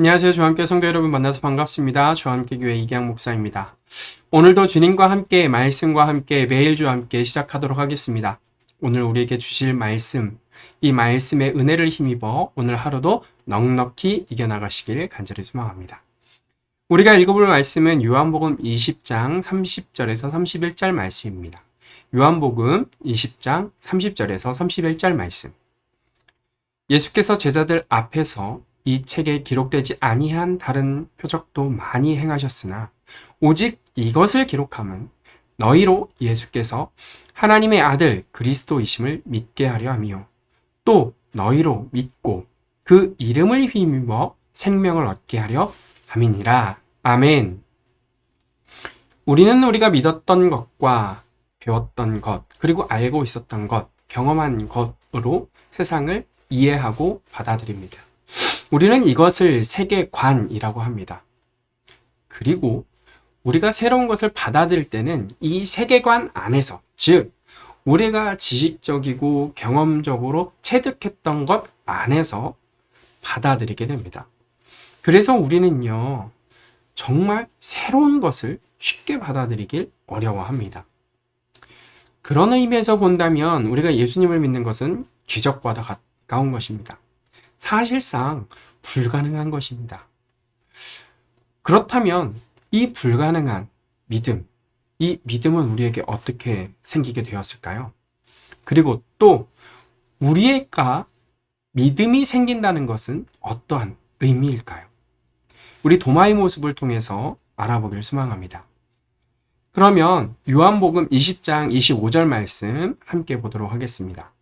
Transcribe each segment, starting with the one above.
안녕하세요. 주와 함께 성도 여러분 만나서 반갑습니다. 주와 함께 교회 이기양 목사입니다. 오늘도 주님과 함께 말씀과 함께 매일 주와 함께 시작하도록 하겠습니다. 오늘 우리에게 주실 말씀, 이 말씀의 은혜를 힘입어 오늘 하루도 넉넉히 이겨나가시길 간절히 소망합니다. 우리가 읽어볼 말씀은 요한복음 20장 30절에서 31절 말씀입니다. 요한복음 20장 30절에서 31절 말씀. 예수께서 제자들 앞에서 이 책에 기록되지 아니한 다른 표적도 많이 행하셨으나 오직 이것을 기록함은 너희로 예수께서 하나님의 아들 그리스도이심을 믿게 하려 함이요 또 너희로 믿고 그 이름을 힘입어 생명을 얻게 하려 함이니라. 아멘. 우리는 우리가 믿었던 것과 배웠던 것, 그리고 알고 있었던 것, 경험한 것으로 세상을 이해하고 받아들입니다. 우리는 이것을 세계관이라고 합니다. 그리고 우리가 새로운 것을 받아들일 때는 이 세계관 안에서, 즉 우리가 지식적이고 경험적으로 체득했던 것 안에서 받아들이게 됩니다. 그래서 우리는요, 정말 새로운 것을 쉽게 받아들이길 어려워합니다. 그런 의미에서 본다면 우리가 예수님을 믿는 것은 기적과 더 가까운 것입니다. 사실상 불가능한 것입니다. 그렇다면 이 불가능한 믿음, 이 믿음은 우리에게 어떻게 생기게 되었을까요? 그리고 또 우리가 믿음이 생긴다는 것은 어떠한 의미일까요? 우리 도마의 모습을 통해서 알아보길 소망합니다. 그러면 요한복음 20장 25절 말씀 함께 보도록 하겠습니다.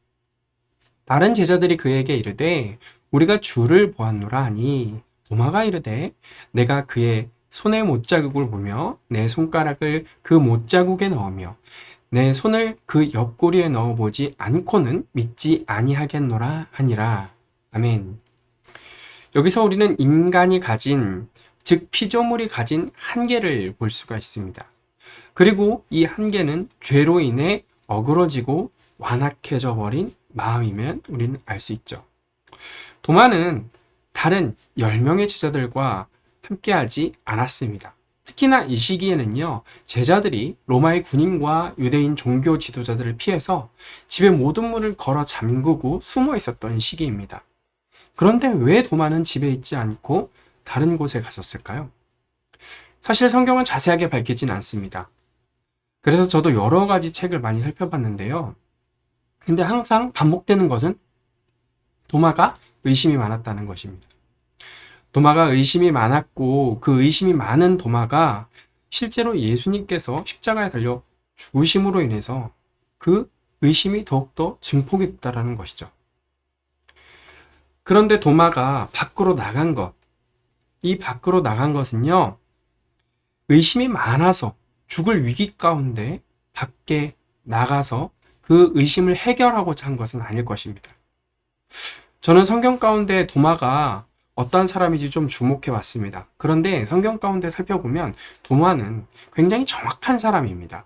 다른 제자들이 그에게 이르되 우리가 주를 보았노라 하니 도마가 이르되 내가 그의 손의 못자국을 보며 내 손가락을 그 못자국에 넣으며 내 손을 그 옆구리에 넣어보지 않고는 믿지 아니하겠노라 하니라. 아멘. 여기서 우리는 인간이 가진, 즉 피조물이 가진 한계를 볼 수가 있습니다. 그리고 이 한계는 죄로 인해 어그러지고 완악해져 버린 마음이면 우리는 알 수 있죠. 도마는 다른 10명의 제자들과 함께하지 않았습니다. 특히나 이 시기에는요, 제자들이 로마의 군인과 유대인 종교 지도자들을 피해서 집의 모든 문을 걸어 잠그고 숨어 있었던 시기입니다. 그런데 왜 도마는 집에 있지 않고 다른 곳에 갔었을까요? 사실 성경은 자세하게 밝히진 않습니다. 그래서 저도 여러 가지 책을 많이 살펴봤는데요. 근데 항상 반복되는 것은 도마가 의심이 많았다는 것입니다. 도마가 의심이 많았고 그 의심이 많은 도마가 실제로 예수님께서 십자가에 달려 죽으심으로 인해서 그 의심이 더욱더 증폭이 됐다는 것이죠. 그런데 도마가 밖으로 나간 것, 이 밖으로 나간 것은요, 의심이 많아서 죽을 위기 가운데 밖에 나가서 그 의심을 해결하고자 한 것은 아닐 것입니다. 저는 성경 가운데 도마가 어떤 사람인지 좀 주목해 봤습니다. 그런데 성경 가운데 살펴보면 도마는 굉장히 정확한 사람입니다.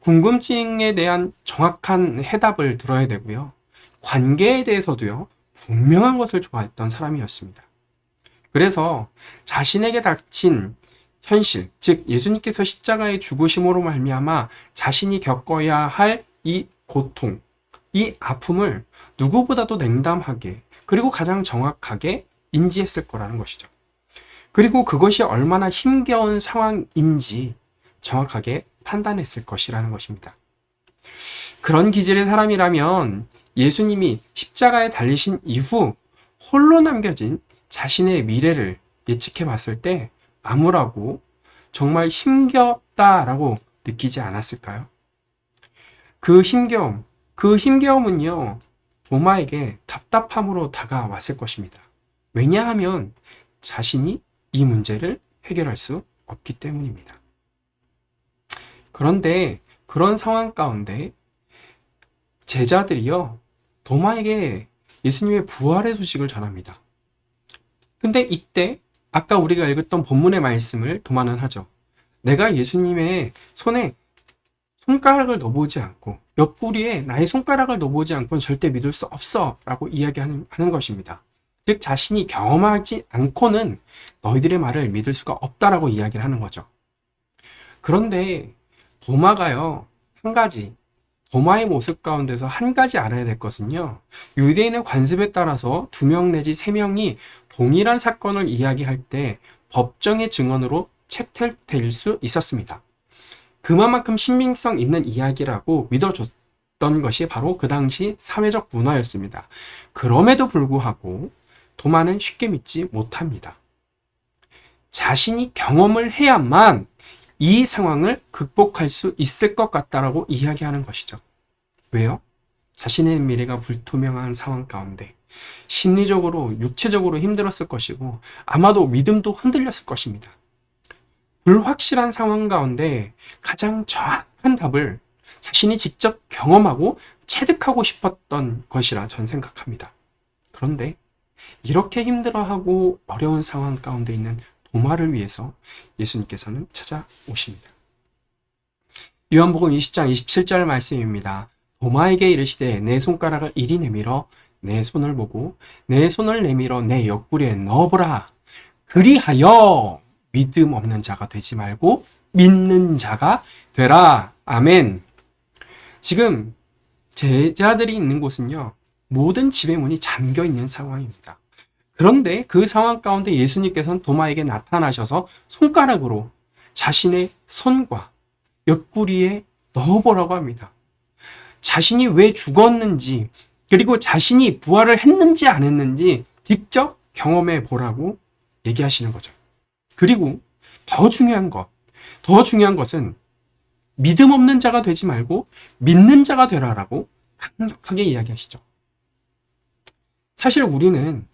궁금증에 대한 정확한 해답을 들어야 되고요. 관계에 대해서도요, 분명한 것을 좋아했던 사람이었습니다. 그래서 자신에게 닥친 현실, 즉 예수님께서 십자가의 죽으심으로 말미암아 자신이 겪어야 할 이 고통, 이 아픔을 누구보다도 냉담하게 그리고 가장 정확하게 인지했을 거라는 것이죠. 그리고 그것이 얼마나 힘겨운 상황인지 정확하게 판단했을 것이라는 것입니다. 그런 기질의 사람이라면 예수님이 십자가에 달리신 이후 홀로 남겨진 자신의 미래를 예측해 봤을 때 암울하고 정말 힘겹다라고 느끼지 않았을까요? 그 힘겨움은요, 도마에게 답답함으로 다가왔을 것입니다. 왜냐하면 자신이 이 문제를 해결할 수 없기 때문입니다. 그런데 그런 상황 가운데 제자들이요, 도마에게 예수님의 부활의 소식을 전합니다. 근데 이때 아까 우리가 읽었던 본문의 말씀을 도마는 하죠. 내가 예수님의 손에 손가락을 넣어보지 않고 옆구리에 나의 손가락을 넣어보지 않고는 절대 믿을 수 없어 라고 이야기하는 것입니다. 즉 자신이 경험하지 않고는 너희들의 말을 믿을 수가 없다라고 이야기를 하는 거죠. 그런데 도마가요, 한 가지, 도마의 모습 가운데서 한 가지 알아야 될 것은요, 유대인의 관습에 따라서 2명 내지 3명이 동일한 사건을 이야기할 때 법정의 증언으로 채택될 수 있었습니다. 그만큼 신빙성 있는 이야기라고 믿어줬던 것이 바로 그 당시 사회적 문화였습니다. 그럼에도 불구하고 도마는 쉽게 믿지 못합니다. 자신이 경험을 해야만 이 상황을 극복할 수 있을 것 같다라고 이야기하는 것이죠. 왜요? 자신의 미래가 불투명한 상황 가운데 심리적으로, 육체적으로 힘들었을 것이고 아마도 믿음도 흔들렸을 것입니다. 불확실한 상황 가운데 가장 정확한 답을 자신이 직접 경험하고 체득하고 싶었던 것이라 전 생각합니다. 그런데 이렇게 힘들어하고 어려운 상황 가운데 있는 도마를 위해서 예수님께서는 찾아오십니다. 요한복음 20장 27절 말씀입니다. 도마에게 이르시되 내 손가락을 이리 내밀어 내 손을 보고 내 손을 내밀어 내 옆구리에 넣어보라. 그리하여 믿음 없는 자가 되지 말고 믿는 자가 되라. 아멘. 지금 제자들이 있는 곳은요, 모든 집의 문이 잠겨 있는 상황입니다. 그런데 그 상황 가운데 예수님께서는 도마에게 나타나셔서 손가락으로 자신의 손과 옆구리에 넣어보라고 합니다. 자신이 왜 죽었는지, 그리고 자신이 부활을 했는지 안 했는지 직접 경험해 보라고 얘기하시는 거죠. 그리고 더 중요한 것은 믿음 없는 자가 되지 말고 믿는 자가 되라라고 강력하게 이야기하시죠. 사실 우리는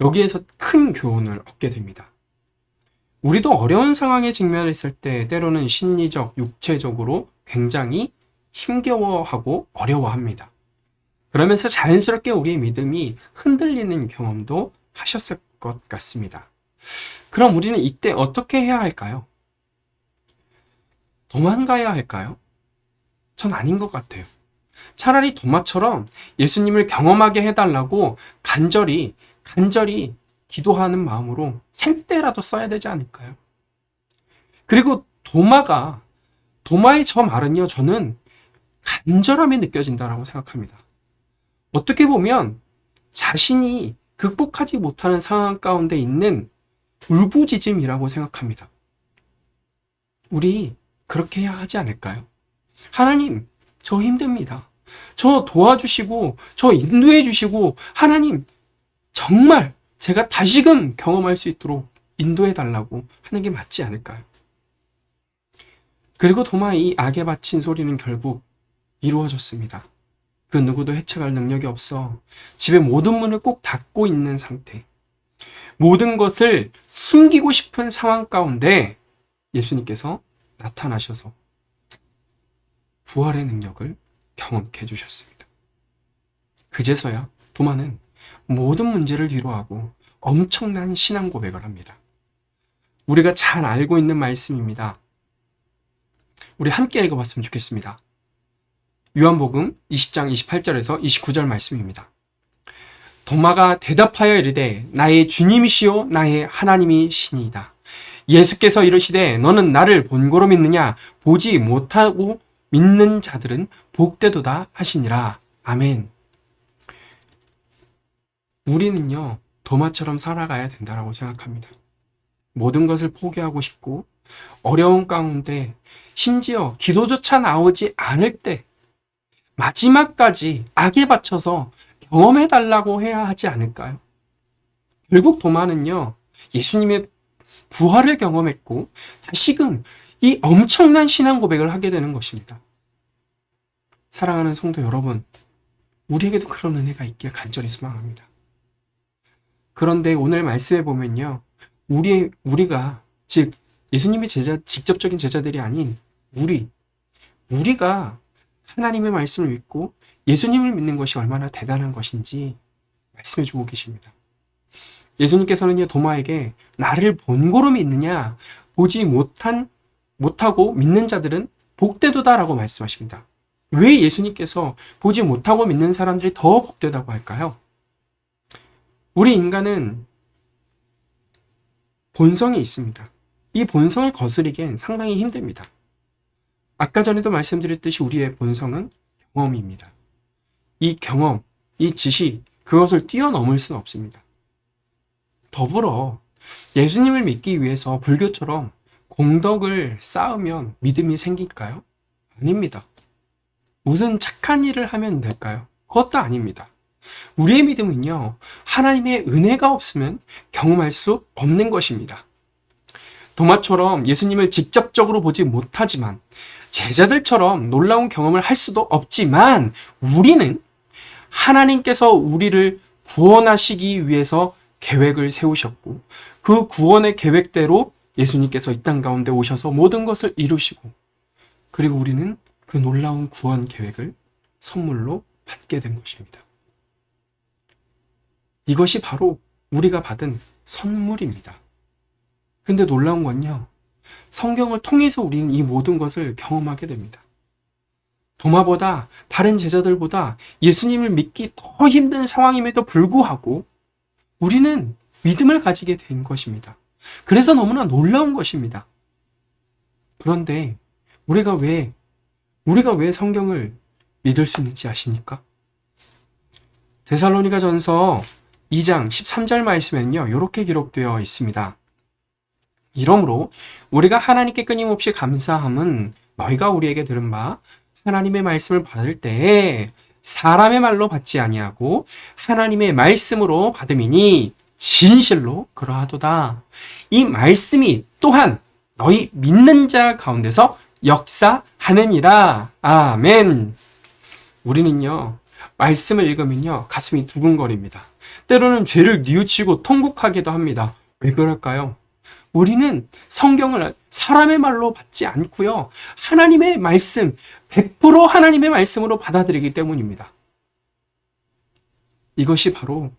여기에서 큰 교훈을 얻게 됩니다. 우리도 어려운 상황에 직면했을 때 때로는 심리적, 육체적으로 굉장히 힘겨워하고 어려워합니다. 그러면서 자연스럽게 우리의 믿음이 흔들리는 경험도 하셨을 것 같습니다. 그럼 우리는 이때 어떻게 해야 할까요? 도망가야 할까요? 전 아닌 것 같아요. 차라리 도마처럼 예수님을 경험하게 해달라고 간절히 기도하는 마음으로 생떼라도 써야 되지 않을까요? 그리고 도마의 저 말은요, 저는 간절함이 느껴진다라고 생각합니다. 어떻게 보면 자신이 극복하지 못하는 상황 가운데 있는 울부짖음이라고 생각합니다. 우리 그렇게 해야 하지 않을까요? 하나님, 저 힘듭니다. 저 도와주시고, 저 인도해 주시고, 하나님, 정말 제가 다시금 경험할 수 있도록 인도해 달라고 하는 게 맞지 않을까요? 그리고 도마의 이 악에 바친 소리는 결국 이루어졌습니다. 그 누구도 해체할 능력이 없어 집의 모든 문을 꼭 닫고 있는 상태, 모든 것을 숨기고 싶은 상황 가운데 예수님께서 나타나셔서 부활의 능력을 경험케 해주셨습니다. 그제서야 도마는 모든 문제를 뒤로하고 엄청난 신앙 고백을 합니다. 우리가 잘 알고 있는 말씀입니다. 우리 함께 읽어봤으면 좋겠습니다. 요한복음 20장 28절에서 29절 말씀입니다. 도마가 대답하여 이르되 나의 주님이시요 나의 하나님이시니이다. 예수께서 이르시되 너는 나를 본고로 믿느냐? 보지 못하고 믿는 자들은 복되도다 하시니라. 아멘. 우리는요, 도마처럼 살아가야 된다고 생각합니다. 모든 것을 포기하고 싶고 어려운 가운데 심지어 기도조차 나오지 않을 때 마지막까지 악에 바쳐서 경험해달라고 해야 하지 않을까요? 결국 도마는요, 예수님의 부활을 경험했고 다시금 이 엄청난 신앙 고백을 하게 되는 것입니다. 사랑하는 성도 여러분, 우리에게도 그런 은혜가 있길 간절히 소망합니다. 그런데 오늘 말씀에 보면요, 우리가, 즉 예수님의 직접적인 제자들이 아닌 우리가 하나님의 말씀을 믿고 예수님을 믿는 것이 얼마나 대단한 것인지 말씀해 주고 계십니다. 예수님께서는 도마에게 나를 본고로 믿느냐? 보지 못하고 믿는 자들은 복되도다라고 말씀하십니다. 왜 예수님께서 보지 못하고 믿는 사람들이 더 복되다고 할까요? 우리 인간은 본성이 있습니다. 이 본성을 거스르기엔 상당히 힘듭니다. 아까 전에도 말씀드렸듯이 우리의 본성은 경험입니다. 이 경험, 이 지식, 그것을 뛰어넘을 수는 없습니다. 더불어 예수님을 믿기 위해서 불교처럼 공덕을 쌓으면 믿음이 생길까요? 아닙니다. 무슨 착한 일을 하면 될까요? 그것도 아닙니다. 우리의 믿음은요, 하나님의 은혜가 없으면 경험할 수 없는 것입니다. 도마처럼 예수님을 직접적으로 보지 못하지만, 제자들처럼 놀라운 경험을 할 수도 없지만, 우리는 하나님께서 우리를 구원하시기 위해서 계획을 세우셨고, 그 구원의 계획대로 예수님께서 이 땅 가운데 오셔서 모든 것을 이루시고, 그리고 우리는 그 놀라운 구원 계획을 선물로 받게 된 것입니다. 이것이 바로 우리가 받은 선물입니다. 근데 놀라운 건요, 성경을 통해서 우리는 이 모든 것을 경험하게 됩니다. 도마보다, 다른 제자들보다 예수님을 믿기 더 힘든 상황임에도 불구하고 우리는 믿음을 가지게 된 것입니다. 그래서 너무나 놀라운 것입니다. 그런데 우리가 왜 성경을 믿을 수 있는지 아십니까? 데살로니가 전서 2장 13절 말씀에는요, 이렇게 기록되어 있습니다. 이러므로 우리가 하나님께 끊임없이 감사함은 너희가 우리에게 들은 바 하나님의 말씀을 받을 때에 사람의 말로 받지 아니하고 하나님의 말씀으로 받음이니 진실로 그러하도다. 이 말씀이 또한 너희 믿는 자 가운데서 역사하느니라. 아멘. 우리는요, 말씀을 읽으면요, 가슴이 두근거립니다. 때로는 죄를 뉘우치고 통곡하기도 합니다. 왜 그럴까요? 우리는 성경을 사람의 말로 받지 않고요, 하나님의 말씀, 100% 하나님의 말씀으로 받아들이기 때문입니다. 이것이 바로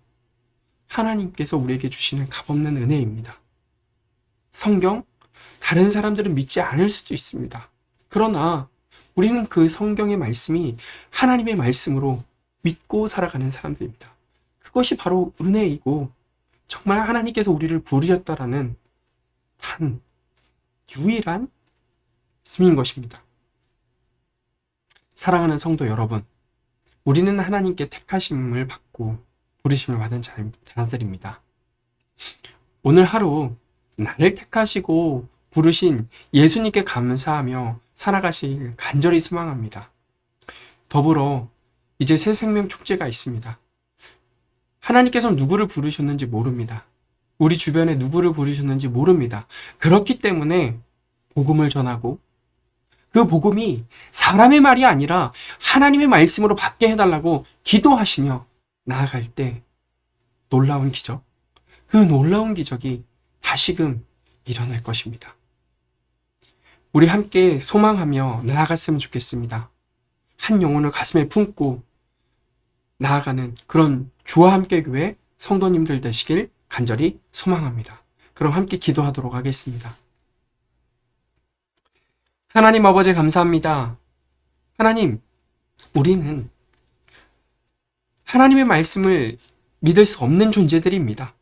하나님께서 우리에게 주시는 값없는 은혜입니다. 성경, 다른 사람들은 믿지 않을 수도 있습니다. 그러나 우리는 그 성경의 말씀이 하나님의 말씀으로 믿고 살아가는 사람들입니다. 그것이 바로 은혜이고, 정말 하나님께서 우리를 부르셨다라는 단 유일한 말씀인 것입니다. 사랑하는 성도 여러분, 우리는 하나님께 택하심을 받고 부르심을 받은 자들입니다. 오늘 하루 나를 택하시고 부르신 예수님께 감사하며 살아가실 간절히 소망합니다. 더불어 이제 새 생명 축제가 있습니다. 하나님께서 누구를 부르셨는지 모릅니다. 우리 주변에 누구를 부르셨는지 모릅니다. 그렇기 때문에 복음을 전하고, 그 복음이 사람의 말이 아니라 하나님의 말씀으로 받게 해달라고 기도하시며 나아갈 때 놀라운 기적, 그 놀라운 기적이 다시금 일어날 것입니다. 우리 함께 소망하며 나아갔으면 좋겠습니다. 한 영혼을 가슴에 품고 나아가는 그런 주와 함께 교회 성도님들 되시길 간절히 소망합니다. 그럼 함께 기도하도록 하겠습니다. 하나님 아버지 감사합니다. 하나님, 우리는 하나님의 말씀을 믿을 수 없는 존재들입니다.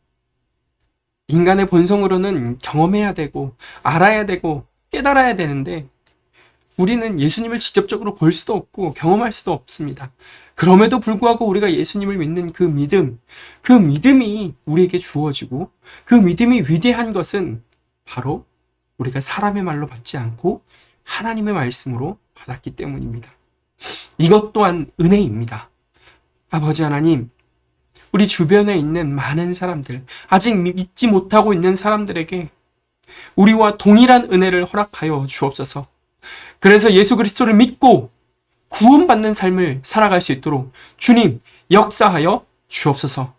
인간의 본성으로는 경험해야 되고 알아야 되고 깨달아야 되는데, 우리는 예수님을 직접적으로 볼 수도 없고 경험할 수도 없습니다. 그럼에도 불구하고 우리가 예수님을 믿는 그 믿음이 우리에게 주어지고, 그 믿음이 위대한 것은 바로 우리가 사람의 말로 받지 않고 하나님의 말씀으로 받았기 때문입니다. 이것 또한 은혜입니다. 아버지 하나님, 우리 주변에 있는 많은 사람들, 아직 믿지 못하고 있는 사람들에게 우리와 동일한 은혜를 허락하여 주옵소서. 그래서 예수 그리스도를 믿고 구원받는 삶을 살아갈 수 있도록 주님 역사하여 주옵소서.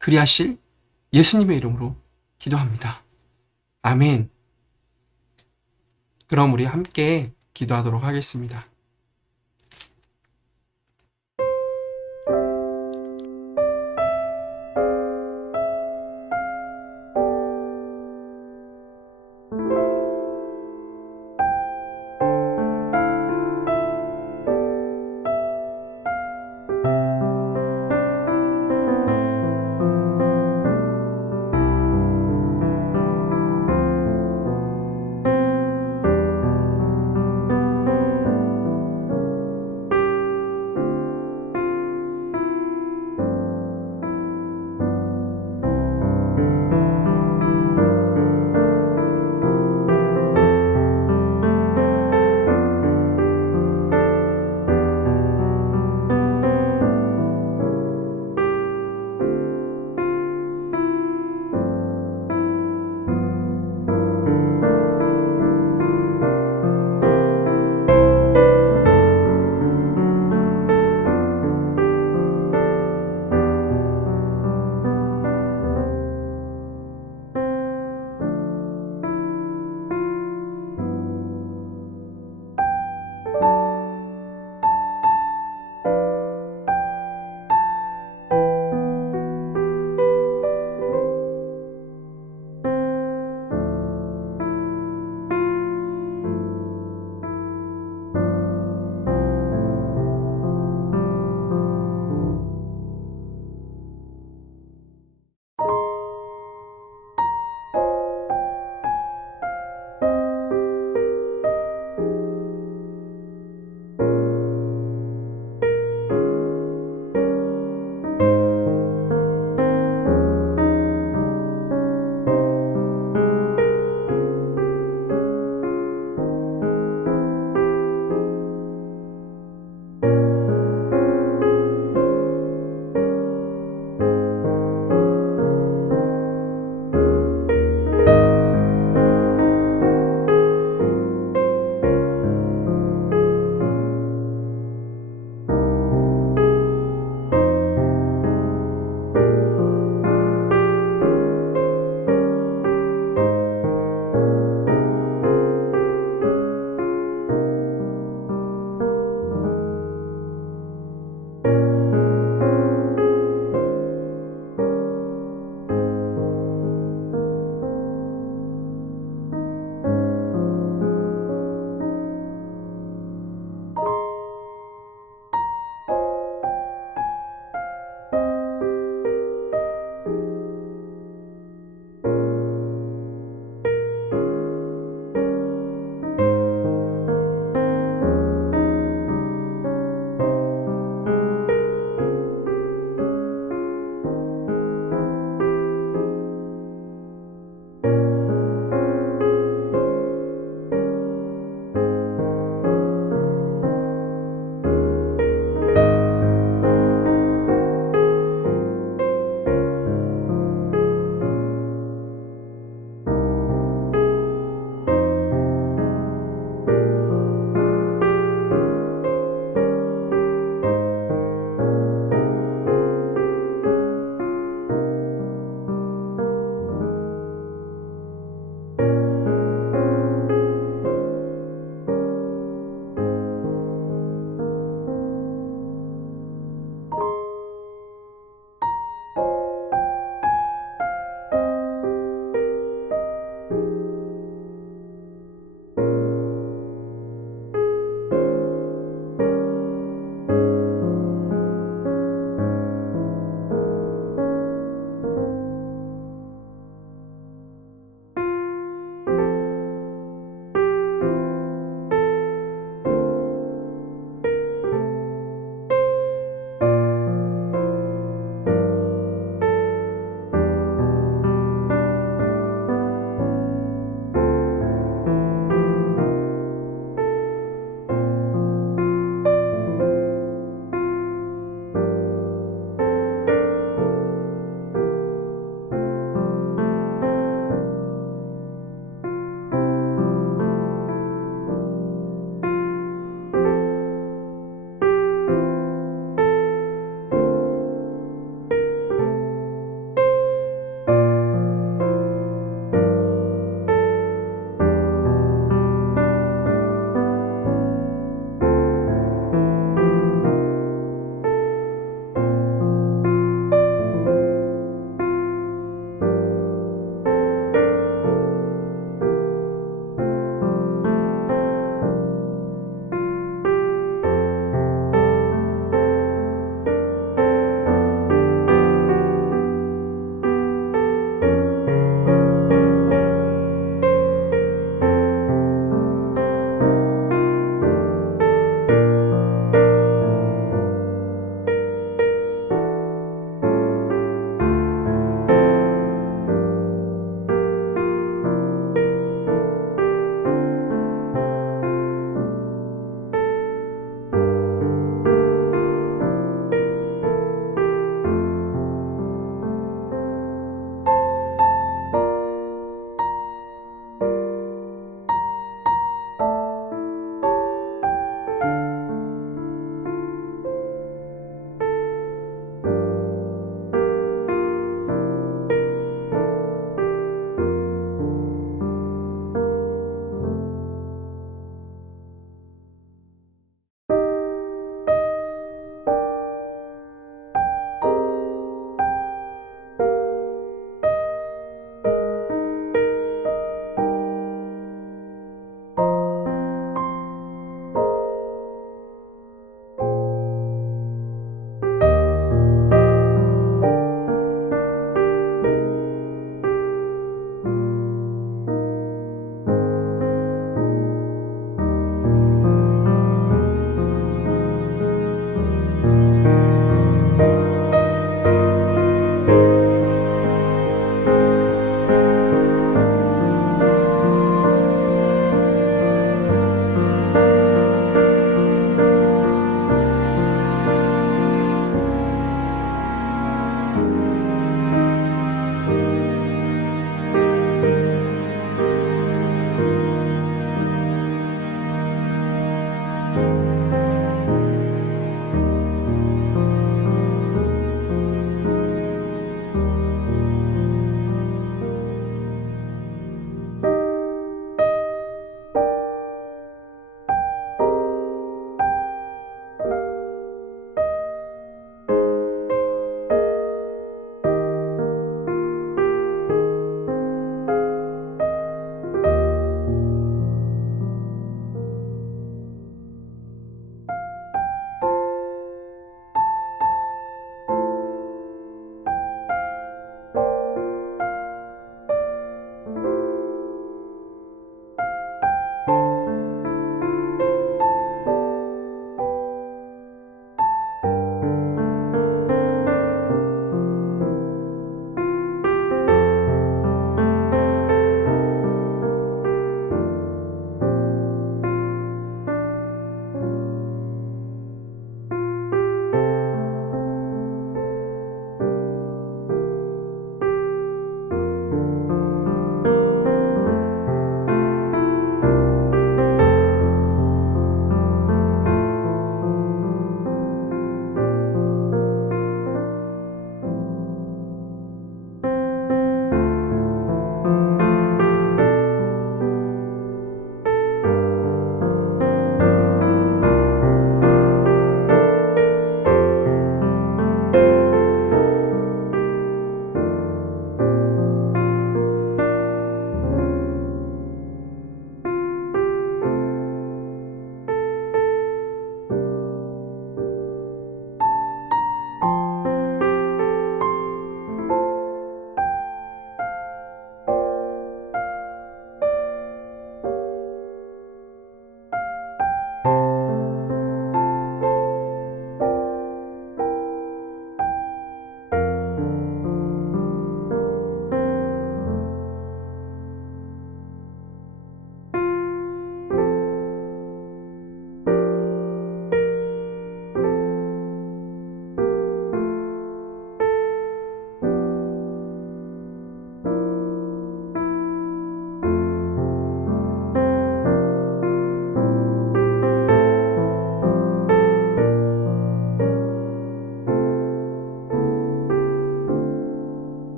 그리하실 예수님의 이름으로 기도합니다. 아멘. 그럼 우리 함께 기도하도록 하겠습니다.